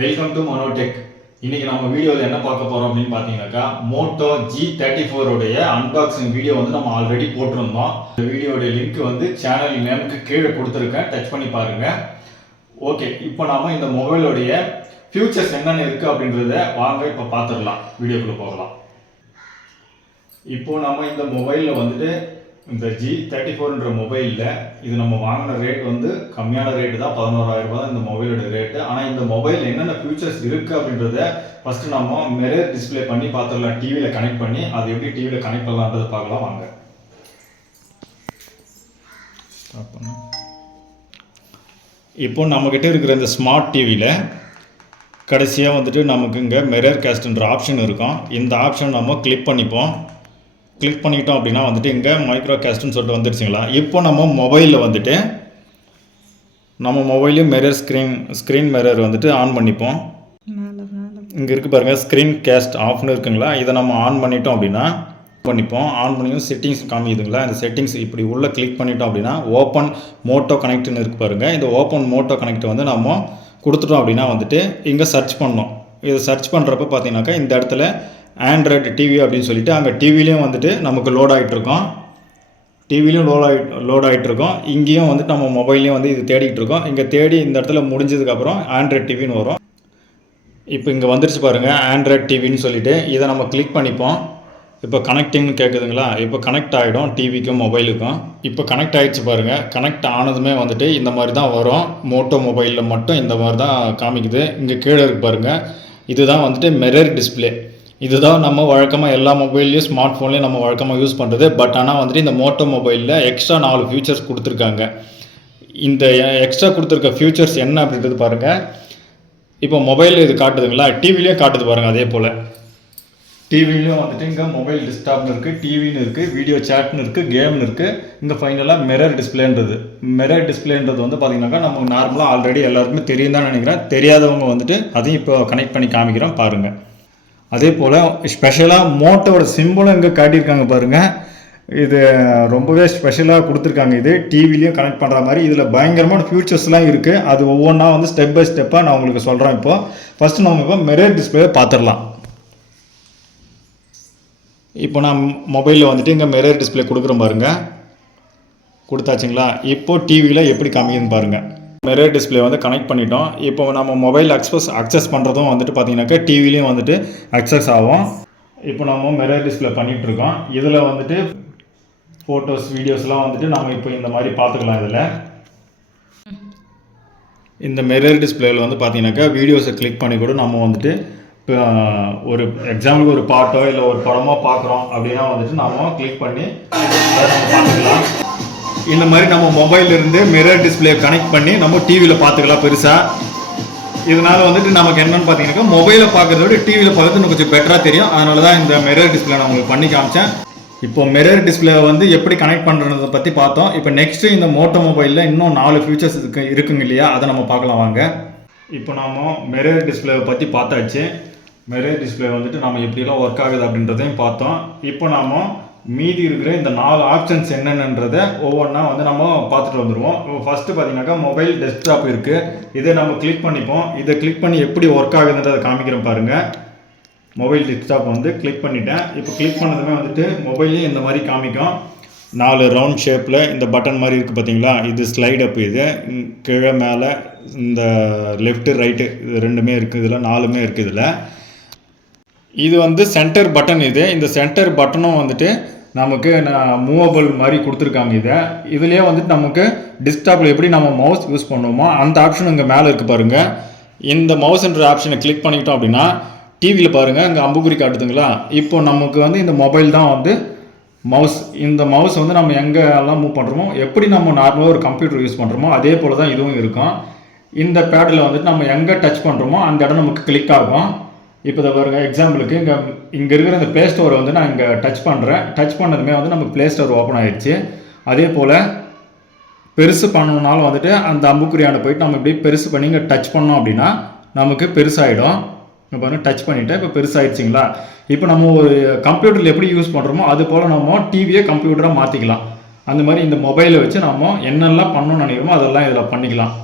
Welcome to மோனோடெக் இன்னைக்கு நம்ம வீடியோவில் என்ன பார்க்க போறோம் அப்படின்னு பார்த்தீங்கன்னாக்கா மோட்டோ ஜி தேர்ட்டி ஃபோருடைய அன்பாக்சிங் வீடியோ வந்து நம்ம ஆல்ரெடி போட்டிருந்தோம். இந்த வீடியோடைய லிங்க் வந்து சேனல் நேமுக்கு கீழே கொடுத்துருக்கேன். டச் பண்ணி பாருங்க. ஓகே இப்போ நாம இந்த மொபைலுடைய ஃபியூச்சர்ஸ் என்னென்ன இருக்கு அப்படின்றத வாங்க இப்போ பார்த்துடலாம் வீடியோக்குள்ளே போகலாம். இப்போ நம்ம இந்த மொபைலில் வந்துட்டு இந்த ஜி தேர்ட்டி ஃபோர்ன்ற மொபைலில் இது நம்ம வாங்கின ரேட் வந்து கம்மியான ரேட்டு தான். பதினோராயிரம் ரூபாய் தான் இந்த மொபைலோட ரேட்டு ஆனால் இந்த மொபைல் என்னென்ன ஃபியூச்சர்ஸ் இருக்குது அப்படின்றத ஃபஸ்ட்டு நம்ம மிரர் டிஸ்ப்ளே பண்ணி பார்த்துடலாம். டிவியில் கனெக்ட் பண்ணி அது எப்படி டிவியில் கனெக்ட் பண்ணலான்றதை பார்க்கலாம். வாங்க. ஸ்டார்ட் இப்போ நம்மக்கிட்ட இருக்கிற இந்த ஸ்மார்ட் டிவியில் கடைசியாக வந்துட்டு நமக்கு இங்கே மிரர் கேஸ்ட்ன்ற ஆப்ஷன் இருக்கும். இந்த ஆப்ஷன் நம்ம கிளிக் பண்ணிப்போம். கிளிக் பண்ணிட்டோம் அப்படின்னா வந்துட்டு இங்கே மைக்ரோ கேஸ்ட்னு சொல்லிட்டு வந்துருச்சுங்களா? இப்போ நம்ம மொபைலில் வந்துட்டு நம்ம மொபைலையும் மிரர் ஸ்க்ரீன் ஸ்க்ரீன் மிரர் வந்துட்டு ஆன் பண்ணிப்போம். இங்கே இருக்குது பாருங்கள் ஸ்க்ரீன் கேஸ்ட் ஆஃப்னு இருக்குங்களா? இதை நம்ம ஆன் பண்ணிட்டோம் அப்படின்னா பண்ணிப்போம். ஆன் பண்ணியும் செட்டிங்ஸ் காமிக்குதுங்களா? இந்த செட்டிங்ஸ் இப்படி உள்ளே கிளிக் பண்ணிட்டோம் அப்படின்னா ஓப்பன் மோட்டோ கனெக்ட்னு இருக்கு பாருங்கள் இந்த ஓப்பன் மோட்டோ கனெக்ட் வந்து நம்ம கொடுத்துட்டோம் அப்படின்னா வந்துட்டு இங்கே சர்ச் பண்ணோம். இது சர்ச் பண்ணுறப்ப பார்த்தீங்கன்னாக்கா இந்த இடத்துல ஆண்ட்ராய்டு டிவி அப்படின்னு சொல்லிட்டு அங்கே டிவிலையும் வந்துட்டு நமக்கு லோட் ஆகிட்டுருக்கோம் டிவிலையும் லோட் ஆகி லோட் ஆகிட்டுருக்கோம் இங்கேயும் வந்துட்டு நம்ம மொபைல்லையும் வந்து இது தேடிக்கிட்டு இருக்கோம் இங்கே தேடி இந்த இடத்துல முடிஞ்சதுக்கப்புறம் ஆண்ட்ராய்டு டிவின்னு வரும். இப்போ இங்கே வந்துருச்சு பாருங்கள் ஆண்ட்ராய்டு டிவின்னு சொல்லிவிட்டு இதை நம்ம கிளிக் பண்ணிப்போம். இப்போ கனெக்டிங்னு கேட்குதுங்களா இப்போ கனெக்ட் ஆகிடும் டிவிக்கும் மொபைலுக்கும் இப்போ கனெக்ட் ஆகிடுச்சு பாருங்கள் கனெக்ட் ஆனதுமே வந்துட்டு இந்த மாதிரி தான் வரும். மோட்டோ மொபைலில் மட்டும் இந்த மாதிரி தான் காமிக்குது. இங்கே கீழே இருக்கு பாருங்கள் இதுதான் வந்துட்டு மெரர் டிஸ்ப்ளே இதுதான் நம்ம வழக்கமாக எல்லா மொபைல்லையும் ஸ்மார்ட் ஃபோன்லேயும் நம்ம வழக்கமாக யூஸ் பண்ணுறது பட் ஆனால் வந்துட்டு இந்த மோட்டோ மொபைலில் எக்ஸ்ட்ரா நாலு ஃபியூச்சர்ஸ் கொடுத்துருக்காங்க. இந்த எக்ஸ்ட்ரா கொடுத்துருக்க ஃபியூச்சர்ஸ் என்ன அப்படின்றது பாருங்கள் இப்போ மொபைலில் இது காட்டுதுங்களா? டிவிலையும் காட்டுது பாருங்கள் அதே போல். டிவிலையும் வந்துட்டு இங்கே மொபைல் டிஸ்டாப்னு இருக்குது டிவின்னு இருக்குது வீடியோ சேட்னு இருக்குது கேம்னு இருக்குது இங்கே ஃபைனலாக மிரர் டிஸ்பிளேன்றது மிரர் டிஸ்பிளேன்றது வந்து பார்த்தீங்கன்னாக்கா நமக்கு நார்மலாக ஆல்ரெடி எல்லாருக்குமே தெரியும் தான் நினைக்கிறேன். தெரியாதவங்க வந்துட்டு அதையும் இப்போ கனெக்ட் பண்ணி காமிக்கிறோம் பாருங்கள் அதே போல் ஸ்பெஷலாக மோட்டோட சிம்பிளும் இங்கே காட்டியிருக்காங்க பாருங்கள் இது ரொம்பவே ஸ்பெஷலாக கொடுத்துருக்காங்க இது. டிவிலையும் கனெக்ட் பண்ணுற மாதிரி. இதில் பயங்கரமான ஃபியூச்சர்ஸ்லாம் இருக்குது அது ஒவ்வொன்றா வந்து ஸ்டெப் பை ஸ்டெப்பாக நான் உங்களுக்கு சொல்கிறேன் இப்போ. ஃபஸ்ட்டு நம்ம இப்போ மிரர் டிஸ்பிளே பார்த்துடலாம். இப்போ நான் மொபைலில் வந்துட்டு இங்கே மிரர் டிஸ்பிளே கொடுக்குறேன் பாருங்கள் கொடுத்தாச்சுங்களா? இப்போது டிவியில் எப்படி காமிக்குதுன்னு பாருங்கள் மிரர் டிஸ்பிளே வந்து கனெக்ட் பண்ணிட்டோம். இப்போ நம்ம மொபைல் அக்சஸ் அக்சஸ் பண்ணுறதும் வந்துட்டு பார்த்தீங்கன்னாக்கா டிவிலையும் வந்துட்டு அக்சஸ் ஆகும். இப்போ நம்ம மிரர் டிஸ்பிளே பண்ணிகிட்ருக்கோம் இருக்கோம் இதில் வந்துட்டு ஃபோட்டோஸ் வீடியோஸ்லாம் வந்துட்டு நம்ம இப்போ இந்த மாதிரி பார்த்துக்கலாம் இதில். இந்த மிரர் டிஸ்பிளேவில் வந்து பார்த்தீங்கன்னாக்கா வீடியோஸை கிளிக் பண்ணி கூட நம்ம வந்துட்டு இப்போ ஒரு எக்ஸாம்பிளுக்கு ஒரு பாட்டோ இல்லை ஒரு படமோ பார்க்குறோம் அப்படின்னா வந்துட்டு நம்ம கிளிக் பண்ணி பார்த்துக்கலாம் இந்த மாதிரி நம்ம மொபைல் இருந்து மிரர் டிஸ்பிளே கனெக்ட் பண்ணி நம்ம டிவியில் பார்த்துக்கலாம் பெருசாக இதனால் வந்துட்டு நமக்கு என்னென்னு பார்த்தீங்கன்னா மொபைலை பார்க்குறத விட டிவியில் பார்க்குறது இன்னும் கொஞ்சம் பெட்டராக தெரியும். அதனால தான் இந்த மிரர் டிஸ்பிளே நான் உங்களுக்கு பண்ணி காமிச்சேன். இப்போ மிரர் டிஸ்பிளே வந்து எப்படி கனெக்ட் பண்ணுறதை பற்றி பார்த்தோம். இப்போ நெக்ஸ்ட்டு இந்த மோட்டோ மொபைலில் இன்னும் நாலு ஃபியூச்சர்ஸ் இருக்கு இருக்குங்க இல்லையா? அதை நம்ம பார்க்கலாம் வாங்க. இப்போ நாம மிரர் டிஸ்பிளேவை பற்றி பார்த்தாச்சு. மிரர் டிஸ்பிளே வந்துட்டு நம்ம எப்படிலாம் ஒர்க் ஆகுது அப்படின்றதையும் பார்த்தோம். இப்போ நாம் மீதி இருக்கிற இந்த நாலு ஆப்ஷன்ஸ் என்னென்னன்றதை ஒவ்வொன்றா வந்து நம்ம பார்த்துட்டு வந்துடுவோம் ஃபஸ்ட்டு பார்த்தீங்கன்னாக்கா மொபைல் டெஸ்க்டாப் இருக்குது இதை நம்ம கிளிக் பண்ணிப்போம். இதை கிளிக் பண்ணி எப்படி ஒர்க் ஆகுதுன்றதை காமிக்கிறேன் பாருங்கள் மொபைல் டெஸ்க்டாப் வந்து கிளிக் பண்ணிட்டேன். இப்போ கிளிக் பண்ணதுமே வந்துட்டு மொபைலையும் இந்த மாதிரி காமிக்கும். நாலு ரவுண்ட் ஷேப்பில் இந்த பட்டன் மாதிரி இருக்குது பார்த்தீங்களா? இது ஸ்லைட் அப் இது. கீழே மேலே இந்த லெஃப்ட்டு ரைட்டு இது ரெண்டுமே இருக்குது இதில் நாலுமே இருக்குது இதில். இது வந்து சென்டர் பட்டன் இது. இந்த சென்டர் பட்டனும் வந்துட்டு நமக்கு மூவபிள் மாதிரி கொடுத்துருக்காங்க இதை. இதுலேயே வந்துட்டு நமக்கு டிஸ்க்டாப்பில் எப்படி நம்ம மவுஸ் யூஸ் பண்ணுவோமோ அந்த ஆப்ஷன் இங்கே மேலே இருக்குது பாருங்கள் இந்த மவுஸ்ன்ற ஆப்ஷனை கிளிக் பண்ணிக்கிட்டோம் அப்படின்னா டிவியில் பாருங்கள் இங்கே அம்புக்குறி காட்டுதுங்களா? இப்போ நமக்கு வந்து இந்த மொபைல் தான் வந்து மவுஸ் இந்த மவுஸ் வந்து நம்ம எங்கே எல்லாம் மூவ் பண்ணுறோமோ எப்படி நம்ம நார்மலாக ஒரு கம்ப்யூட்டர் யூஸ் பண்ணுறோமோ அதே போல் தான் இதுவும் இருக்கும். இந்த பேடில் வந்துட்டு நம்ம எங்கே டச் பண்ணுறோமோ அந்த இடம் நமக்கு கிளிக் ஆகும். இப்போ இதை பாருங்க எக்ஸாம்பிளுக்கு இங்கே இங்கே இருக்கிற இந்த ப்ளே ஸ்டோரை வந்து நான் இங்கே டச் பண்ணுறேன் டச் பண்ணதுமே வந்து நமக்கு ப்ளே ஸ்டோர் ஓப்பன் ஆகிடுச்சு அதே போல் பெருசு பண்ணணுனாலும் வந்துட்டு அந்த அம்புக்குறியான போயிட்டு நம்ம இப்படி பெருசு பண்ணி இங்கே டச் பண்ணோம் அப்படின்னா நமக்கு பெருசாகிடும் இப்போ பாருங்கள் டச் பண்ணிவிட்டு இப்போ பெருசாகிடுச்சிங்களா இப்போ நம்ம ஒரு கம்ப்யூட்டரில் எப்படி யூஸ் பண்ணுறோமோ அது போல் நம்ம டிவியை கம்ப்யூட்டராக மாற்றிக்கலாம் அந்த மாதிரி இந்த மொபைலை வச்சு நம்ம என்னெல்லாம் பண்ணணும்னு நினைக்கிறோமோ அதெல்லாம் இதில் பண்ணிக்கலாம்.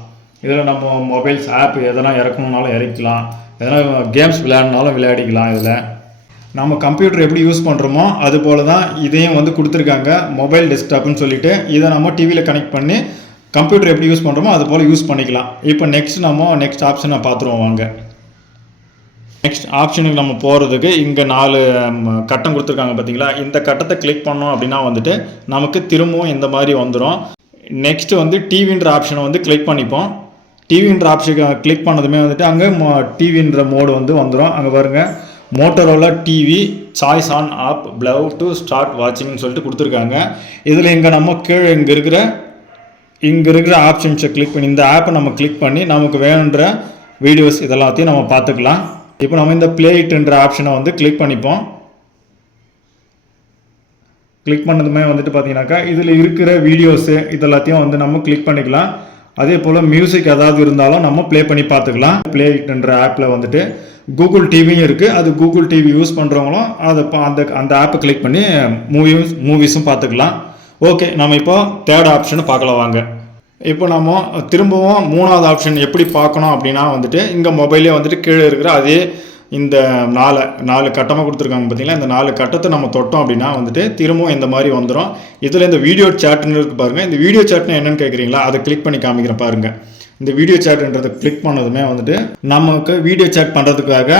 இதில் நம்ம மொபைல்ஸ் ஆப் எதனா இறக்கணுன்னாலும் இறக்கலாம் எதனா கேம்ஸ் விளையாடினாலும் விளையாடிக்கலாம் இதில். நம்ம கம்ப்யூட்டர் எப்படி யூஸ் பண்ணுறோமோ அது போல் தான் இதையும் வந்து கொடுத்துருக்காங்க மொபைல் டெஸ்க்டாப்னு சொல்லிட்டு. இதை நம்ம டிவியில் கனெக்ட் பண்ணி கம்ப்யூட்டர் எப்படி யூஸ் பண்ணுறோமோ அது போல் யூஸ் பண்ணிக்கலாம். இப்போ நெக்ஸ்ட் நம்ம நெக்ஸ்ட் ஆப்ஷனை பார்த்துருவோம் வாங்க. நெக்ஸ்ட் ஆப்ஷனுக்கு நம்ம போகிறதுக்கு இங்கே நாலு கட்டம் கொடுத்துருக்காங்க பார்த்தீங்களா? இந்த கட்டத்தை கிளிக் பண்ணோம் அப்படின்னா வந்துட்டு நமக்கு திரும்பவும் இந்த மாதிரி வந்துடும் நெக்ஸ்ட் வந்து டிவின்ற ஆப்ஷனை வந்து கிளிக் பண்ணிப்போம். டிவின்ற ஆப்ஷன் கிளிக் பண்ணதுமே வந்துட்டு அங்கே டிவின்ற மோடு வந்து வந்துடும் அங்கே பாருங்கள் Motorola TV choice an app below to start வாட்சிங்னு சொல்லிட்டு கொடுத்துருக்காங்க. இதில் இங்கே நம்ம கீழே இங்கே இருக்கிற இங்கே இருக்கிற ஆப்ஷன்ஸை கிளிக் பண்ணி இந்த ஆப்பை நம்ம கிளிக் பண்ணி நமக்கு வேணுன்ற வீடியோஸ் இதெல்லாத்தையும் நம்ம பார்த்துக்கலாம். இப்போ நம்ம இந்த பிளேட்டுன்ற ஆப்ஷனை வந்து கிளிக் பண்ணிப்போம். கிளிக் பண்ணதுமே வந்துட்டு பார்த்தீங்கன்னாக்கா இதில் இருக்கிற வீடியோஸு இதெல்லாத்தையும் வந்து நம்ம கிளிக் பண்ணிக்கலாம். அதே போல் மியூசிக் ஏதாவது இருந்தாலும் நம்ம ப்ளே பண்ணி பார்த்துக்கலாம். பிளேட்ன்ற ஆப்பில் வந்துட்டு கூகுள் டிவியும் இருக்குது அது கூகுள் டிவி யூஸ் பண்ணுறவங்களும் அதை அந்த அந்த ஆப்பை கிளிக் பண்ணி மூவியும் மூவிஸும் பார்த்துக்கலாம். ஓகே நம்ம இப்போ தேர்ட் ஆப்ஷனை பார்க்கலாம் வாங்க. இப்போ நம்ம திரும்பவும் மூணாவது ஆப்ஷன் எப்படி பார்க்கணும் அப்படின்னா வந்துட்டு இங்கே மொபைலே வந்துட்டு கீழே இருக்கிற அதே இந்த நாலு நாலு கட்டமாக கொடுத்துருக்காங்க பார்த்தீங்களா இந்த நாலு கட்டத்தை நம்ம தொட்டோம் அப்படின்னா வந்துட்டு திரும்பவும் இந்த மாதிரி வந்துடும் இதில் இந்த வீடியோ சாட்னு இருக்குது பாருங்கள் இந்த வீடியோ சேட்னு என்னென்னு கேட்குறீங்களா அதை கிளிக் பண்ணி காமிக்கிறேன் பாருங்கள் இந்த வீடியோ சாட்ன்றதை கிளிக் பண்ணதுமே வந்துட்டு நமக்கு வீடியோ சேட் பண்ணுறதுக்காக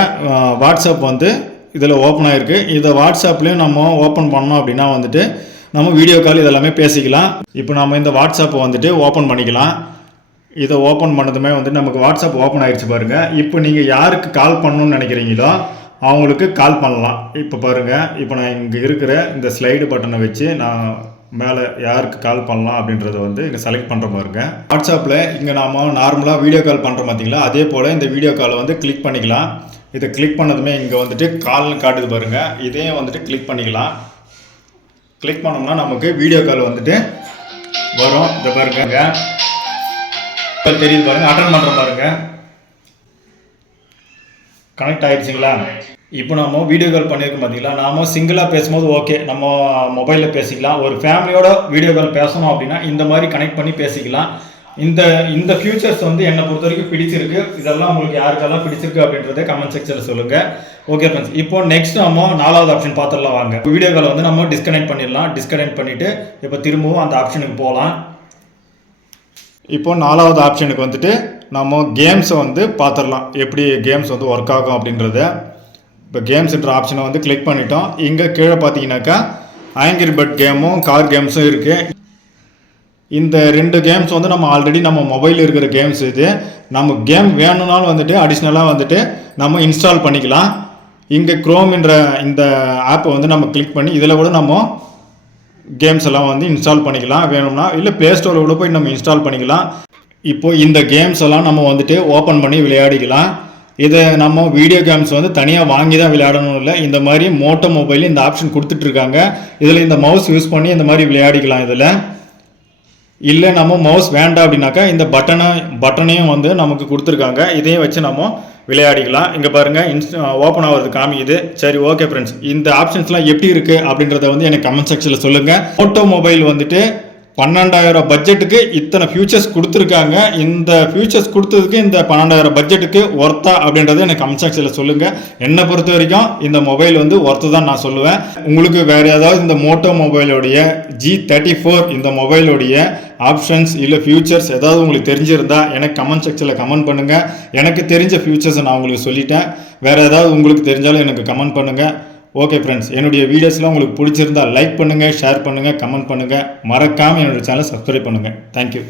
வாட்ஸ்அப் வந்து இதில் ஓப்பன் ஆகிருக்கு இதை வாட்ஸ்அப்லேயும் நம்ம ஓப்பன் பண்ணோம் அப்படின்னா வந்துட்டு நம்ம வீடியோ கால் இதெல்லாமே பேசிக்கலாம். இப்போ நம்ம இந்த வாட்ஸ்அப்பை வந்துட்டு ஓப்பன் பண்ணிக்கலாம். இதை ஓப்பன் பண்ணதுமே வந்து நமக்கு வாட்ஸ்அப் ஓப்பன் ஆயிடுச்சு பாருங்க. இப்போ நீங்கள் யாருக்கு கால் பண்ணணும்னு நினைக்கிறீங்களோ அவங்களுக்கு கால் பண்ணலாம். இப்போ பாருங்கள் இப்போ நான் இங்கே இருக்கிற இந்த ஸ்லைடு பட்டனை வச்சு நான் மேலே யாருக்கு கால் பண்ணலாம் அப்படின்றத வந்து இங்கே செலக்ட் பண்ணுற பாருங்க. வாட்ஸ்அப்பில் இங்கே நாம் நார்மலாக வீடியோ கால் பண்ணுறோம் பார்த்தீங்களா அதே போல் இந்த வீடியோ காலை வந்து கிளிக் பண்ணிக்கலாம். இதை கிளிக் பண்ணதுமே இங்கே வந்துட்டு கால்னு காட்டுது பாருங்கள் இதையும் வந்துட்டு கிளிக் பண்ணிக்கலாம். கிளிக் பண்ணோம்னா நமக்கு வீடியோ கால் வந்துட்டு வரும். இதை பாருங்க. இப்போ தெரியுது பாருங்க அட்டன் பண்ணுற பாருங்க. கனெக்ட் ஆயிடுச்சுங்களா? இப்போ நம்ம வீடியோ கால் பண்ணியிருக்கோம் பார்த்தீங்களா நாம சிங்கிளாக பேசும்போது ஓகே நம்ம மொபைலில் பேசிக்கலாம். ஒரு ஃபேமிலியோட வீடியோ கால் பேசணும் அப்படின்னா இந்த மாதிரி கனெக்ட் பண்ணி பேசிக்கலாம். இந்த இந்த ஃபியூச்சர்ஸ் வந்து என்னை பொறுத்த வரைக்கும் பிடிச்சிருக்கு. இதெல்லாம் உங்களுக்கு யாருக்கெல்லாம் பிடிச்சிருக்கு அப்படின்றத கமெண்ட் செக்ஷனில் சொல்லுங்கள் ஓகே ஃப்ரெண்ட்ஸ் இப்போ நெக்ஸ்ட் நம்ம நாலாவது ஆப்ஷன் பார்த்துடலாம் வாங்க. வீடியோ கால் வந்து நம்ம டிஸ்கனெக்ட் பண்ணிடலாம். டிஸ்கனெக்ட் பண்ணிட்டு இப்போ திரும்பவும் அந்த ஆப்ஷனுக்கு போகலாம். இப்போ நாலாவது ஆப்ஷனுக்கு வந்துட்டு நம்ம கேம்ஸை வந்து பார்த்துடலாம் எப்படி கேம்ஸ் வந்து ஒர்க் ஆகும் அப்படின்றத. இப்போ கேம்ஸ்ன்ற ஆப்ஷனை வந்து கிளிக் பண்ணிட்டோம். இங்கே கீழே பார்த்தீங்கன்னாக்கா ஆங்கிரி பட் கேமும் கார் கேம்ஸும் இருக்குது இந்த ரெண்டு கேம்ஸ் வந்து நம்ம ஆல்ரெடி நம்ம மொபைலில் இருக்கிற கேம்ஸ் இது. நம்ம கேம் வேணும்னாலும் வந்துட்டு அடிஷ்னலாக வந்துட்டு நம்ம இன்ஸ்டால் பண்ணிக்கலாம். இங்கே குரோம்ன்ற இந்த ஆப்பை வந்து நம்ம கிளிக் பண்ணி இதில் கூட நம்ம கேம்ஸ் எல்லாம் வந்து இன்ஸ்டால் பண்ணிக்கலாம். வேணும்னா இல்லை ப்ளே ஸ்டோரில் கூட போய் நம்ம இன்ஸ்டால் பண்ணிக்கலாம். இப்போது இந்த கேம்ஸ் எல்லாம் நம்ம வந்துட்டு ஓப்பன் பண்ணி விளையாடிக்கலாம். இதை நம்ம வீடியோ கேம்ஸ் வந்து தனியாக வாங்கி தான் விளையாடணும் இல்லை. இந்த மாதிரி மோட்டோ மொபைல் இந்த ஆப்ஷன் கொடுத்துட்ருக்காங்க இதில் இந்த மவுஸ் யூஸ் பண்ணி இந்த மாதிரி விளையாடிக்கலாம் இதில். இல்லை நம்ம மவுஸ் வேண்டாம் அப்படின்னாக்கா இந்த பட்டனை பட்டனையும் வந்து நமக்கு கொடுத்துருக்காங்க. இதையும் வச்சு நம்ம விளையாடிக்கலாம். இங்கே பாருங்கள் இன்ஸ்ட் ஓப்பன் ஆகிறது காமிக்குது. சரி ஓகே ஃப்ரெண்ட்ஸ் இந்த ஆப்ஷன்ஸ்லாம் எப்படி இருக்குது அப்படின்றத வந்து எனக்கு கமெண்ட் செக்ஷனில் சொல்லுங்கள் ஃபோட்டோ மொபைல் வந்துட்டு பன்னெண்டாயிரம் பட்ஜெட்டுக்கு இத்தனை ஃபியூச்சர்ஸ் கொடுத்துருக்காங்க. இந்த ஃபியூச்சர்ஸ் கொடுத்ததுக்கு இந்த பன்னெண்டாயிரம் பட்ஜெட்டுக்கு ஒர்த்தா அப்படின்றத எனக்கு கமெண்ட் சொல்லுங்கள் என்னை பொறுத்த வரைக்கும் இந்த மொபைல் வந்து ஒர்த்து தான் நான் சொல்லுவேன். உங்களுக்கு வேறு ஏதாவது இந்த மோட்டோ மொபைலோடைய ஜி தேர்ட்டி ஃபோர் இந்த மொபைலோடைய ஆப்ஷன்ஸ் இல்லை ஃபியூச்சர்ஸ் ஏதாவது உங்களுக்கு தெரிஞ்சிருந்தா எனக்கு கமெண்ட் செக்ஷனில் கமெண்ட் பண்ணுங்கள் எனக்கு தெரிஞ்ச ஃபியூச்சர்ஸை நான் உங்களுக்கு சொல்லிட்டேன். வேறு ஏதாவது உங்களுக்கு தெரிஞ்சாலும் எனக்கு கமெண்ட் பண்ணுங்கள் ஓகே ஃப்ரெண்ட்ஸ் என்னுடைய வீடியோஸ்லாம் உங்களுக்கு பிடிச்சிருந்தா லைக் பண்ணுங்கள் ஷேர் பண்ணுங்கள் கமெண்ட் பண்ணுங்கள் மறக்காமல் என்னுடைய சேனலை சப்ஸ்கிரைப் பண்ணுங்கள் தேங்க்யூ